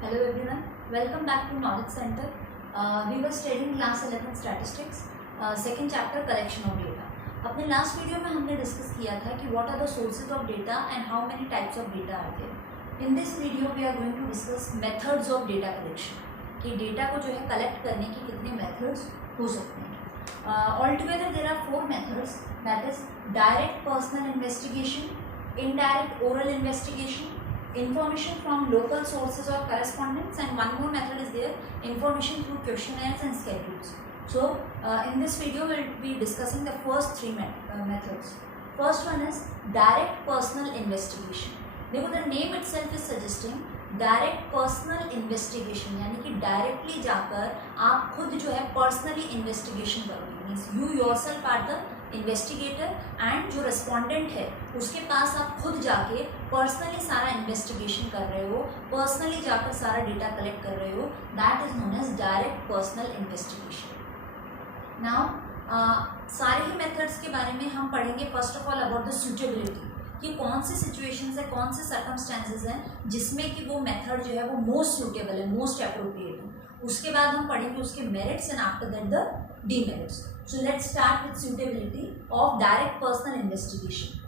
Hello everyone, welcome back to Knowledge Center. We were studying class 11 statistics, second chapter collection of data. अपने last video में हमने discuss किया था कि what are the sources of data and how many types of data are there. In this video we are going to discuss methods of data collection, कि data को जो है कलेक्ट करने के कितने मेथड्स हो सकते हैं. All together there are 4 methods, that is direct personal investigation, indirect oral investigation, information from local sources or correspondence, and one more method is there, information through questionnaires and schedules. So in this video we'll be discussing the first 3 methods. First one is direct personal investigation. देखो, the name itself is suggesting direct personal investigation, यानी कि directly जाकर आप खुद जो है personally investigation करोगे. Means you yourself are the investigator and जो रेस्पोंडेंट है उसके पास आप खुद जाके पर्सनली सारा इन्वेस्टिगेशन कर रहे हो, पर्सनली जाकर सारा डेटा कलेक्ट कर रहे हो. That is known as direct personal investigation. Now सारे ही मेथड्स के बारे में हम पढ़ेंगे. First of all about the suitability, कि कौन से सिचुएशंस है, कौन से सर्कमस्टेंसेस हैं जिसमें कि वो मेथड जो है वो मोस्ट सूटेबल है, मोस्ट अप्रोप्रिएट है. उसके बाद हम पढ़ेंगे उसके merits and after that the demerits. So let's start with suitability of direct personal investigation.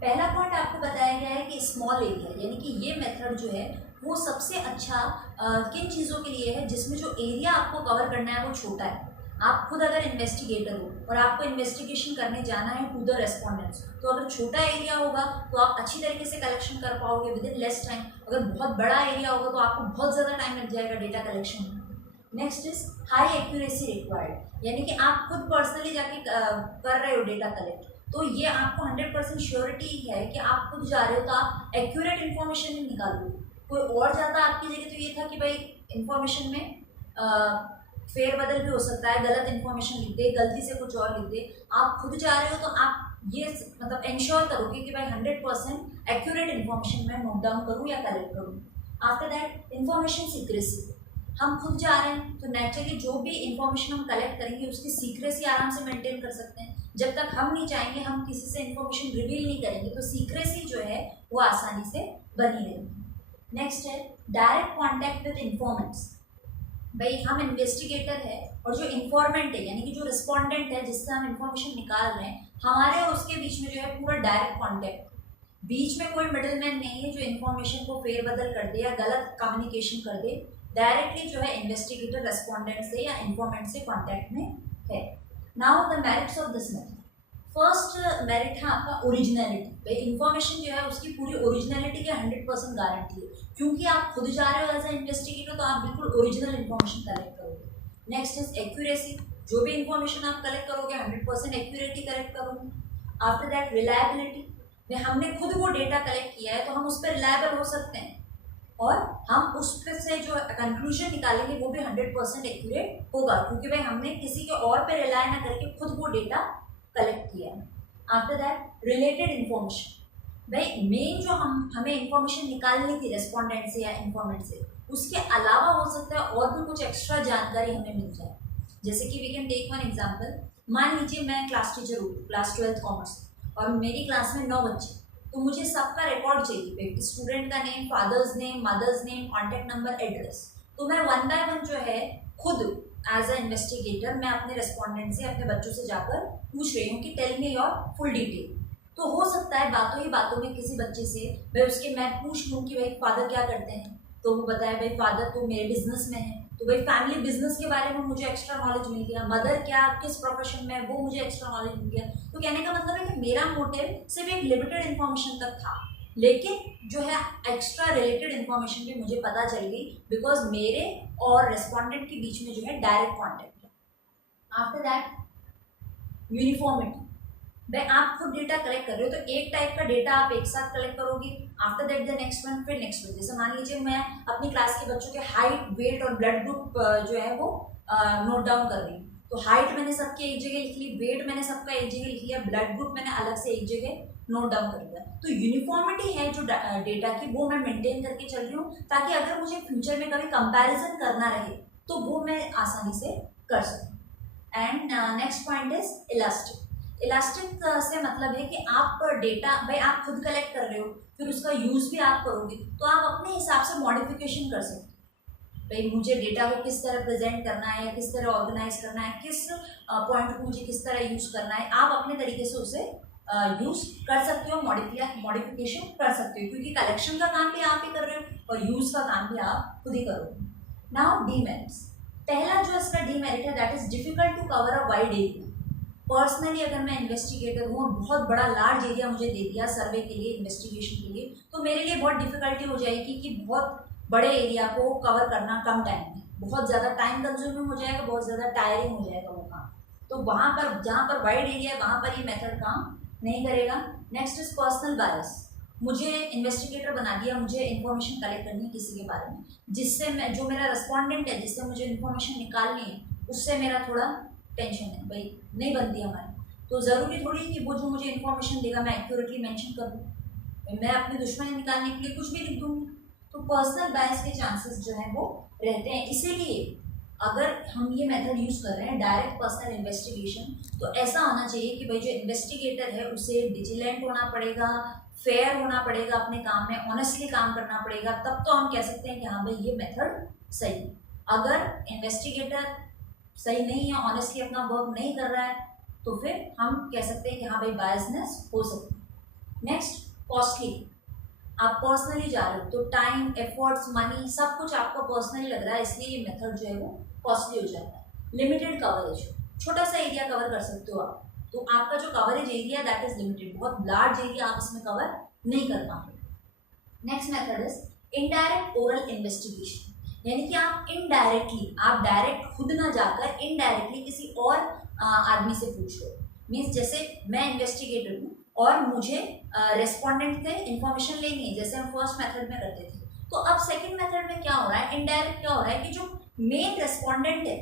पहला पॉइंट आपको बताया गया है कि स्मॉल एरिया, यानी कि ये मेथड जो है वो सबसे अच्छा किन चीज़ों के लिए है जिसमें जो एरिया आपको कवर करना है वो छोटा है. आप खुद अगर इन्वेस्टिगेटर हो और आपको इन्वेस्टिगेशन करने जाना है टू द रेस्पोंडेंट्स, तो अगर छोटा एरिया होगा तो आप अच्छी तरीके से कलेक्शन कर पाओगे विद इन लेस टाइम. अगर बहुत बड़ा एरिया होगा तो आपको बहुत ज़्यादा टाइम लग जाएगा डेटा कलेक्शन में. Next is high accuracy required, यानी कि आप खुद पर्सनली जाके कर रहे हो डेटा कलेक्ट, तो ये आपको 100% श्योरिटी है कि आप खुद जा रहे हो तो आप एक्यूरेट इन्फॉर्मेशन ही निकालोगे. कोई और जाता आपकी जगह तो ये था कि भाई इन्फॉर्मेशन में फेरबदल भी हो सकता है, गलत इन्फॉर्मेशन लिख दे, गलती से कुछ और लिख दे. आप खुद जा रहे हो तो आप ये मतलब इंश्योर करोगे कि भाई 100% एक्यूरेट इन्फॉर्मेशन मैं नोट डाउन करूँ या कलेक्ट करूँ. आफ्टर दैट इन्फॉर्मेशन सीक्रेसी, हम खुद जा रहे हैं तो नेचुरली जो भी इन्फॉर्मेशन हम कलेक्ट करेंगे उसकी सीक्रेसी आराम से मेंटेन कर सकते हैं. जब तक हम नहीं चाहेंगे हम किसी से इन्फॉर्मेशन रिवील नहीं करेंगे तो सीक्रेसी जो है वो आसानी से बनी रहेगी. नेक्स्ट है डायरेक्ट कॉन्टैक्ट विद इन्फॉर्मेंट्स. भाई हम इन्वेस्टिगेटर है और जो इन्फॉर्मेंट है यानी कि जो रिस्पोंडेंट है जिससे हम इन्फॉर्मेशन निकाल रहे हैं, हमारे और उसके बीच में जो है पूरा डायरेक्ट कॉन्टैक्ट. बीच में कोई मिडिल मैन नहीं है जो इन्फॉर्मेशन को फेरबदल कर दे या गलत कम्युनिकेशन कर दे. डायरेक्टली जो है इन्वेस्टिगेटर रेस्पोंडेंट से या इन्फॉर्मेंट से कॉन्टैक्ट में है. Now the merits of this method. First merit है आपका ओरिजिनलिटी. भाई इन्फॉर्मेशन जो है उसकी पूरी ओरिजिनलिटी की 100% गारंटी है, क्योंकि आप खुद जा रहे हो एज ए इन्वेस्टिगेटर तो आप बिल्कुल ओरिजिनल इन्फॉर्मेशन कलेक्ट करोगे. नेक्स्ट इज एक्यूरेसी, जो भी इन्फॉर्मेशन आप कलेक्ट करोगे 100% एक्यूरेटली कलेक्ट करोगे. आफ्टर दैट रिलायबिलिटी, हमने खुद वो डेटा कलेक्ट किया है तो हम उस पर रिलायबल हो सकते हैं और हम उस पर से जो कंक्लूजन निकालेंगे वो भी 100% एक्यूरेट होगा, क्योंकि भाई हमने किसी के और पे रिलाय ना करके खुद वो डेटा कलेक्ट किया है. आफ्टर दैट रिलेटेड इन्फॉर्मेशन, भाई मेन जो हमें इन्फॉर्मेशन निकालनी थी रेस्पोंडेंट से या इन्फॉर्मेंट से, उसके अलावा हो सकता है और भी कुछ एक्स्ट्रा जानकारी हमें मिल जाए. जैसे कि we can take one example. मान लीजिए मैं क्लास टीचर हूँ, क्लास 12th कॉमर्स, और मेरी क्लास में 9 बच्चे, तो मुझे सबका रिकॉर्ड चाहिए, स्टूडेंट का name, father's name, mother's name, contact number, address. तो मैं 1 बाय 1 जो है खुद एज अ इन्वेस्टिगेटर मैं अपने रेस्पोंडेंट से, अपने बच्चों से जाकर पूछ रही हूँ कि tell me your full detail. तो हो सकता है बातों ही बातों में किसी बच्चे से भाई उसके मैं पूछ लूँ कि भाई फादर क्या करते हैं, तो वो बताया भाई फादर तो मेरे बिजनेस में है, तो भाई फैमिली बिजनेस के बारे में मुझे एक्स्ट्रा नॉलेज मिल गया. मदर क्या किस प्रोफेशन में है वो मुझे एक्स्ट्रा नॉलेज मिल गया. तो कहने का मतलब है कि मेरा मोटिव सिर्फ एक लिमिटेड इन्फॉर्मेशन तक था, लेकिन जो है एक्स्ट्रा रिलेटेड इन्फॉर्मेशन भी मुझे पता चल गई बिकॉज मेरे और रेस्पोंडेंट के बीच में जो है डायरेक्ट कॉन्टैक्ट है. आफ्टर दैट यूनिफॉर्मिटी, भाई आप खुद डेटा कलेक्ट कर रहे हो तो एक टाइप का डेटा आप एक साथ कलेक्ट करोगे. After that the next one, फिर नेक्स्ट वन. जैसे मान लीजिए मैं अपनी क्लास के बच्चों के हाइट, वेट और ब्लड ग्रुप जो है वो नोट डाउन कर रही हूँ, तो हाइट मैंने सबकी एक जगह लिख ली, वेट मैंने सबका एक जगह लिख लिया, ब्लड ग्रुप मैंने अलग से एक जगह नोट डाउन कर लिया. तो यूनिफॉर्मिटी है जो डेटा की वो मैं मेंटेन करके चल रही हूँ, ताकि अगर मुझे फ्यूचर में कभी कंपैरिजन करना रहे तो वो मैं आसानी से कर सकूँ. And next point is elastic. Elastic से मतलब है कि आप डेटा भाई आप खुद कलेक्ट कर रहे हो, फिर उसका यूज़ भी आप करोगे तो आप अपने हिसाब से मॉडिफिकेशन कर सकते हो. भाई मुझे डेटा को किस तरह प्रेजेंट करना है या किस तरह ऑर्गेनाइज करना है, किस पॉइंट को मुझे किस तरह यूज करना है, आप अपने तरीके से उसे यूज कर सकते हो, मॉडिफिकेशन कर सकते हो, क्योंकि कलेक्शन का काम भी आप ही कर रहे हो और यूज का काम भी आप खुद ही करोगे। नाउ डीमेरिट्स, पहला जो इसका डीमेरिट है that is difficult to cover a wide area. Personally अगर मैं इन्वेस्टिगेटर हूँ, बहुत बड़ा लार्ज एरिया मुझे दे दिया सर्वे के लिए, इन्वेस्टिगेशन के लिए, तो मेरे लिए बहुत डिफिकल्टी हो जाएगी कि बहुत बड़े एरिया को कवर करना कम टाइम में, बहुत ज़्यादा टाइम कंज्यूमिंग हो जाएगा, बहुत ज़्यादा टायरिंग हो जाएगा वो काम। तो वहाँ पर जहाँ पर वाइड एरिया है वहाँ पर ये मेथड काम नहीं करेगा। नेक्स्ट इज पर्सनल बायस, मुझे इन्वेस्टिगेटर बना दिया, मुझे इन्फॉर्मेशन कलेक्ट करनी है किसी के बारे में, जिससे मैं, जो मेरा रेस्पोंडेंट है जिससे मुझे इन्फॉर्मेशन निकालनी है, उससे मेरा थोड़ा टेंशन है, भाई नहीं बनती हमारी, तो ज़रूरी थोड़ी कि वो जो मुझे इन्फॉर्मेशन देगा मैं एक्यूरेटली मेंशन कर दूँ, मैं अपनी दुश्मनी निकालने के लिए कुछ भी लिख दूँगी, तो पर्सनल बायस के चांसेस जो हैं वो रहते हैं। इसीलिए अगर हम ये मेथड यूज़ कर रहे हैं डायरेक्ट पर्सनल इन्वेस्टिगेशन, तो ऐसा होना चाहिए कि भाई जो इन्वेस्टिगेटर है उसे विजिलेंट होना पड़ेगा, फेयर होना पड़ेगा, अपने काम में ऑनेस्टली काम करना पड़ेगा, तब तो हम कह सकते हैं कि हाँ भाई ये मेथड सही है। अगर इन्वेस्टिगेटर सही नहीं है, ऑनेस्टली अपना वर्क नहीं कर रहा है, तो फिर हम कह सकते हैं कि हाँ भाई बायसनेस हो सकती है। नेक्स्ट, कॉस्टली, आप पर्सनली जा रहे हो तो टाइम, एफर्ट्स, मनी सब कुछ आपको पर्सनली लग रहा है, इसलिए ये मेथड जो है वो कॉस्टली हो जाता है। लिमिटेड कवरेज, छोटा सा एरिया कवर कर सकते हो आप, तो आपका जो coverage area that is limited, बहुत लार्ज एरिया आप इसमें कवर नहीं कर पाओगे। Next method is indirect oral investigation, यानी कि आप इनडायरेक्टली, आप डायरेक्ट खुद ना जाकर इनडायरेक्टली किसी और आदमी से पूछ लो। मीन्स जैसे मैं इन्वेस्टिगेटर हूँ और मुझे रेस्पोंडेंट से इंफॉर्मेशन लेनी है, जैसे हम फर्स्ट मेथड में करते थे, तो अब सेकंड मेथड में क्या हो रहा है, इनडायरेक्ट क्या हो रहा है कि जो मेन रेस्पोंडेंट है,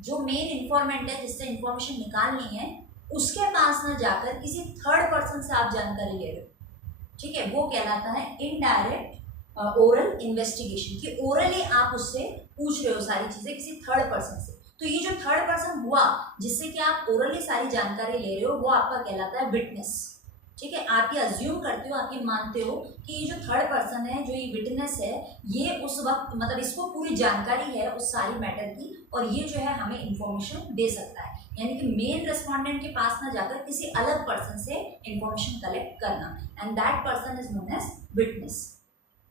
जो मेन इन्फॉर्मेंट है जिससे इंफॉर्मेशन निकालनी है, उसके पास ना जाकर किसी थर्ड पर्सन से आप जानकारी ले रहे हो, ठीक है, वो कहलाता है इनडायरेक्ट ओरल इन्वेस्टिगेशन, कि ओरली आप उससे पूछ रहे हो सारी चीजें किसी थर्ड पर्सन से। तो ये जो थर्ड पर्सन हुआ जिससे कि आप ओरली सारी जानकारी ले रहे हो, वो आपका कहलाता है विटनेस, ठीक है। आप ये अज्यूम करते हो, आप ये मानते हो कि ये जो थर्ड पर्सन है, जो ये विटनेस है, ये उस वक्त मतलब इसको पूरी जानकारी है उस सारी मैटर की, और ये जो है हमें इंफॉर्मेशन दे सकता है, यानी कि मेन रेस्पोंडेंट के पास ना जाकर किसी अलग पर्सन से इंफॉर्मेशन कलेक्ट करना, and that person is known as witness.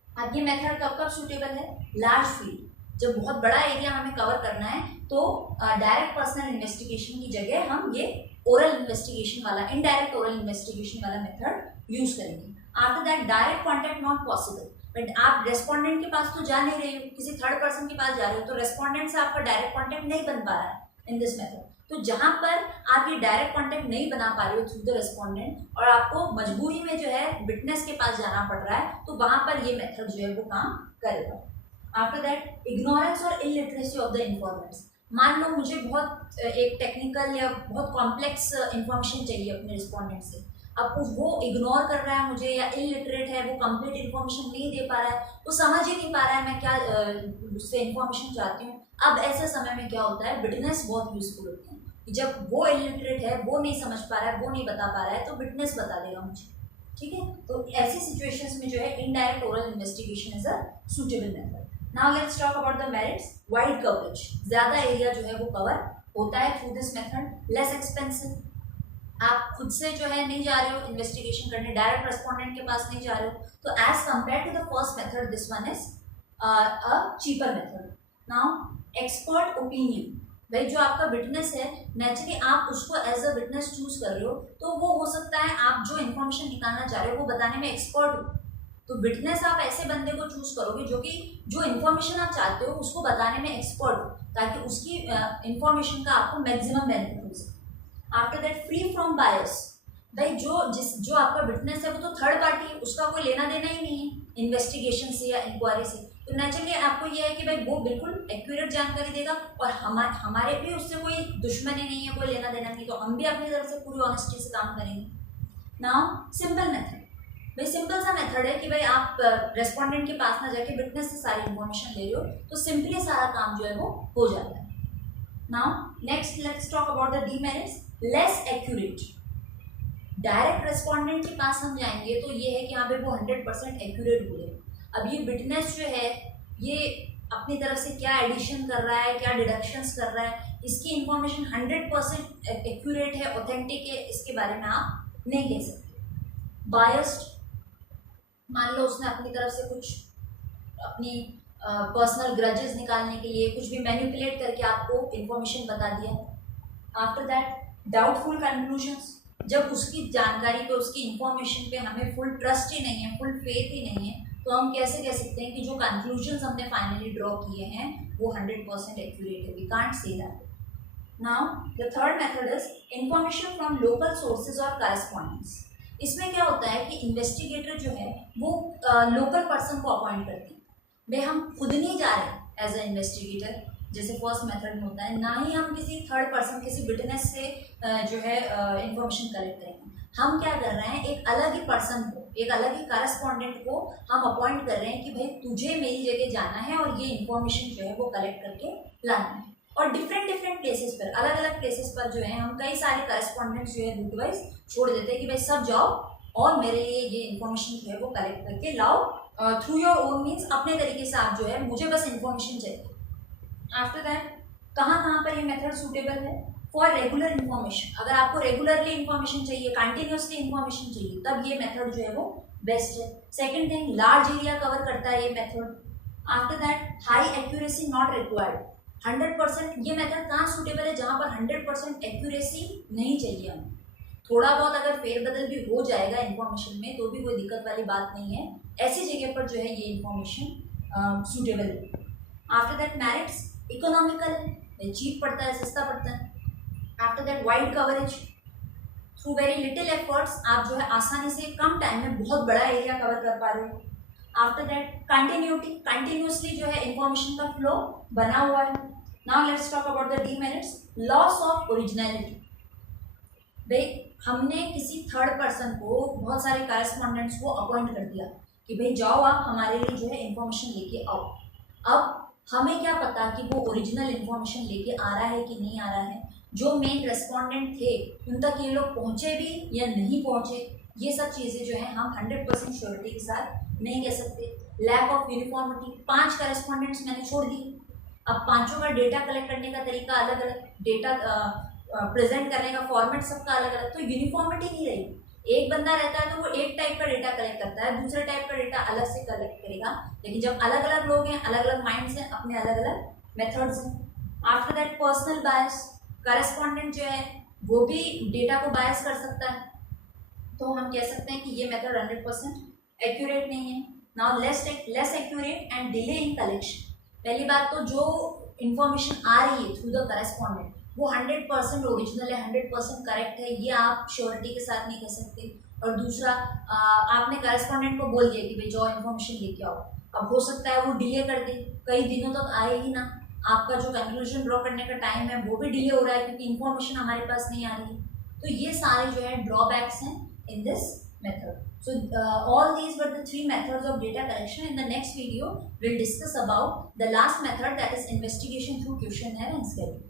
अब ये मेथड कब कब सूटेबल है, लार्ज फील्ड, जब बहुत बड़ा एरिया हमें कवर करना है, तो डायरेक्ट पर्सनल इन्वेस्टिगेशन की जगह हम ये ओरल इन्वेस्टिगेशन वाला, इनडायरेक्ट ओरल इन्वेस्टिगेशन वाला मेथड यूज करेंगे। After that direct contact not possible, but आप रेस्पोंडेंट के पास तो जा नहीं रहे हो, किसी थर्ड पर्सन के पास जा रहे हो, तो रेस्पोंडेंट से आपका डायरेक्ट कॉन्टैक्ट नहीं बन पा रहा है इन दिस मेथड। तो जहां पर आप ये डायरेक्ट कॉन्टैक्ट नहीं बना पा रहे हो थ्रू द रेस्पोंडेंट और आपको मजबूरी में जो है विटनेस के पास जाना पड़ रहा है, तो वहां पर ये मेथड जो है वो काम करेगा। आफ्टर दैट इग्नोरेंस और इलिटरेसी ऑफ द इन्फॉर्मेंट्स, मान लो मुझे बहुत एक टेक्निकल या बहुत कॉम्प्लेक्स इंफॉर्मेशन चाहिए अपने रिस्पोंडेंट से, अब वो इग्नोर कर रहा है मुझे, या इलिटरेट है, वो कंप्लीट इन्फॉर्मेशन नहीं दे पा रहा है, वो समझ ही नहीं पा रहा है मैं क्या उससे इन्फॉर्मेशन चाहती हूँ। अब ऐसे समय में क्या होता है, विटनेस बहुत यूजफुल होते हैं, जब वो इलिटरेट है, वो नहीं समझ पा रहा है, वो नहीं बता पा रहा है, तो विटनेस बता देगा मुझे, ठीक है। तो ऐसी सिचुएशंस में जो है indirect oral investigation is a suitable method. Now let's talk about the merits. Wide coverage, ज्यादा एरिया जो है वो कवर होता है through this method. Less expensive, आप खुद से जो है नहीं जा रहे हो इन्वेस्टिगेशन करने, डायरेक्ट रेस्पोंडेंट के पास नहीं जा रहे हो, तो as compare to the first method this one is a cheaper method. Now expert opinion, भाई जो आपका विटनेस है, नेचुरली आप उसको एज अ विटनेस चूज कर रहे हो, तो वो हो सकता है आप जो इन्फॉर्मेशन निकालना चाह रहे हो वो बताने में एक्सपर्ट हो, तो विटनेस आप ऐसे बंदे को चूज करोगे जो कि जो इन्फॉर्मेशन आप चाहते हो उसको बताने में एक्सपर्ट हो, ताकि उसकी इन्फॉर्मेशन का आपको मैक्सिमम बेनिफिट हो सके। आफ्टर दैट फ्री फ्रॉम बायस, भाई जो आपका विटनेस है वो तो थर्ड पार्टी है, उसका कोई लेना देना ही नहीं है इन्वेस्टिगेशन से या इंक्वायरी से, तो नेचुरली आपको ये है कि भाई वो बिल्कुल एक्यूरेट जानकारी देगा, और हमारे भी उससे कोई दुश्मनी नहीं है, कोई लेना देना नहीं, तो हम भी अपनी तरफ से पूरी ऑनेस्टी से काम करेंगे। नाउ सिंपल मेथड, भाई सिंपल सा मेथड है कि भाई आप रेस्पोंडेंट के पास ना जाके विटनेस से सारी इन्फॉर्मेशन ले रहे हो, तो सिंपली सारा काम जो है वो हो जाता है। Now next let's talk about the demerits. Less accurate, direct respondent के पास हम जाएंगे तो ये है कि यहाँ पे वो 100% एक्यूरेट बोले। अब ये विटनेस जो है ये अपनी तरफ से क्या एडिशन कर रहा है, क्या डिडक्शंस कर रहा है, इसकी इंफॉर्मेशन 100% एक्यूरेट है, ऑथेंटिक है, इसके बारे में आप नहीं कह सकते। बायस्ड, मान लो उसने अपनी तरफ से कुछ अपनी पर्सनल ग्रजेस निकालने के लिए कुछ भी मैनिपुलेट करके आपको इंफॉर्मेशन बता दिया। आफ्टर दैट डाउटफुल कंक्लूजन्स, जब उसकी जानकारी पे, उसकी इंफॉर्मेशन पे हमें फुल ट्रस्ट ही नहीं है, फुल फेथ ही नहीं है, तो हम कैसे कह सकते हैं कि जो कंक्लूजन्स हमने फाइनली ड्रॉ किए हैं वो 100% एक्यूरेट है? We can't say that. Now the third method is information from local sources और करस्पॉन्डेंस। इसमें क्या होता है कि इन्वेस्टिगेटर जो है वो लोकल पर्सन को अपॉइंट करते हैं। भाई हम खुद नहीं जा रहे एज अ इन्वेस्टिगेटर, जैसे फर्स्ट मेथड में होता है, ना ही हम किसी थर्ड पर्सन, किसी विटनेस से जो है इंफॉर्मेशन कलेक्ट करेंगे। हम क्या कर रहे हैं, एक अलग ही पर्सन को, एक अलग ही करस्पॉन्डेंट को हम अपॉइंट कर रहे हैं कि भाई तुझे मेरी जगह जाना है और ये इन्फॉर्मेशन जो है वो कलेक्ट करके लाना है। और डिफरेंट प्लेसेस पर, अलग अलग प्लेसेस पर जो है हम कई सारे करस्पॉन्डेंट्स जो है रूट वाइज छोड़ देते हैं कि भाई सब जाओ और मेरे लिए ये इन्फॉर्मेशन जो है वो कलेक्ट करके लाओ, थ्रू योर ओन मीन्स, अपने तरीके से आप जो है, मुझे बस इन्फॉर्मेशन चाहिए। आफ्टर दैट कहाँ पर ये मेथड सूटेबल है? For regular information. अगर आपको रेगुलरली इन्फॉर्मेशन चाहिए, कंटिन्यूसली इन्फॉर्मेशन चाहिए, तब ये मेथड जो है वो बेस्ट है। Second thing, large area cover करता है ये method. After that high accuracy not required. 100% ये मेथड कहाँ सूटेबल है? जहाँ पर 100% एक्यूरेसी नहीं चाहिए हमें। थोड़ा बहुत अगर फेरबदल भी हो जाएगा इन्फॉर्मेशन में तो भी कोई दिक्कत वाली बात नहीं है, ऐसी जगह पर जो है ये इन्फॉर्मेशन सूटेबल है। आफ्टर दैट मेरिट्स, इकोनॉमिकल है, चीप पड़ता है, सस्ता पड़ता है। After that wide coverage, through very little efforts आप जो है आसानी से कम टाइम में बहुत बड़ा एरिया कवर कर पा रहे हो। आफ्टर दैट कंटिन्यूटी, कंटिन्यूसली जो है इंफॉर्मेशन का फ्लो बना हुआ है। Now let's talk about the demerits. Loss of originality. भाई हमने किसी थर्ड पर्सन को, बहुत सारे करस्पॉन्डेंट्स को अपॉइंट कर दिया कि भाई जाओ आप हमारे लिए जो है इंफॉर्मेशन लेके आओ। अब हमें क्या पता कि वो ओरिजिनल इंफॉर्मेशन लेके आ रहा है कि नहीं आ रहा है, जो मेन रेस्पोंडेंट थे उन तक ये लोग पहुंचे भी या नहीं पहुंचे, ये सब चीज़ें जो है हम 100% श्योरिटी के साथ नहीं कह सकते। लैक ऑफ यूनिफॉर्मिटी, 5 करस्पॉन्डेंट्स मैंने छोड़ दिए, अब पांचों का डेटा कलेक्ट करने का तरीका अलग अलग, डेटा प्रेजेंट करने का फॉर्मेट सबका अलग अलग, तो यूनिफॉर्मिटी नहीं रही। एक बंदा रहता है तो वो एक टाइप का डेटा कलेक्ट करता है, दूसरे टाइप का डेटा अलग से कलेक्ट करेगा, लेकिन जब अलग अलग लोग हैं, अलग अलग माइंड्स हैं, अपने अलग अलग मेथड्स हैं। After that personal bias, correspondent जो है वो भी डेटा को बायस कर सकता है, तो हम कह सकते हैं कि ये मेथड 100% एक्यूरेट नहीं है। Now less accurate and delay in collection. पहली बात तो जो इन्फॉर्मेशन आ रही है थ्रू द करस्पॉन्डेंट वो 100% ओरिजिनल है, 100% करेक्ट है, ये आप श्योरिटी के साथ नहीं कह सकते। और दूसरा, आपने करस्पॉन्डेंट को बोल दिया कि भाई जाओ इन्फॉर्मेशन लेके आओ, अब हो सकता है वो डिले कर दे, कई दिनों तक आए ही ना, आपका जो कंक्लूजन ड्रॉ करने का टाइम है वो भी डिले हो रहा है क्योंकि इन्फॉर्मेशन हमारे पास नहीं आ रही है। तो ये सारे जो है ड्रॉबैक्स हैं in this method. So all these were the 3 methods of data collection. In the next video we'll discuss about the last method, that is investigation through questionnaire and scheduling.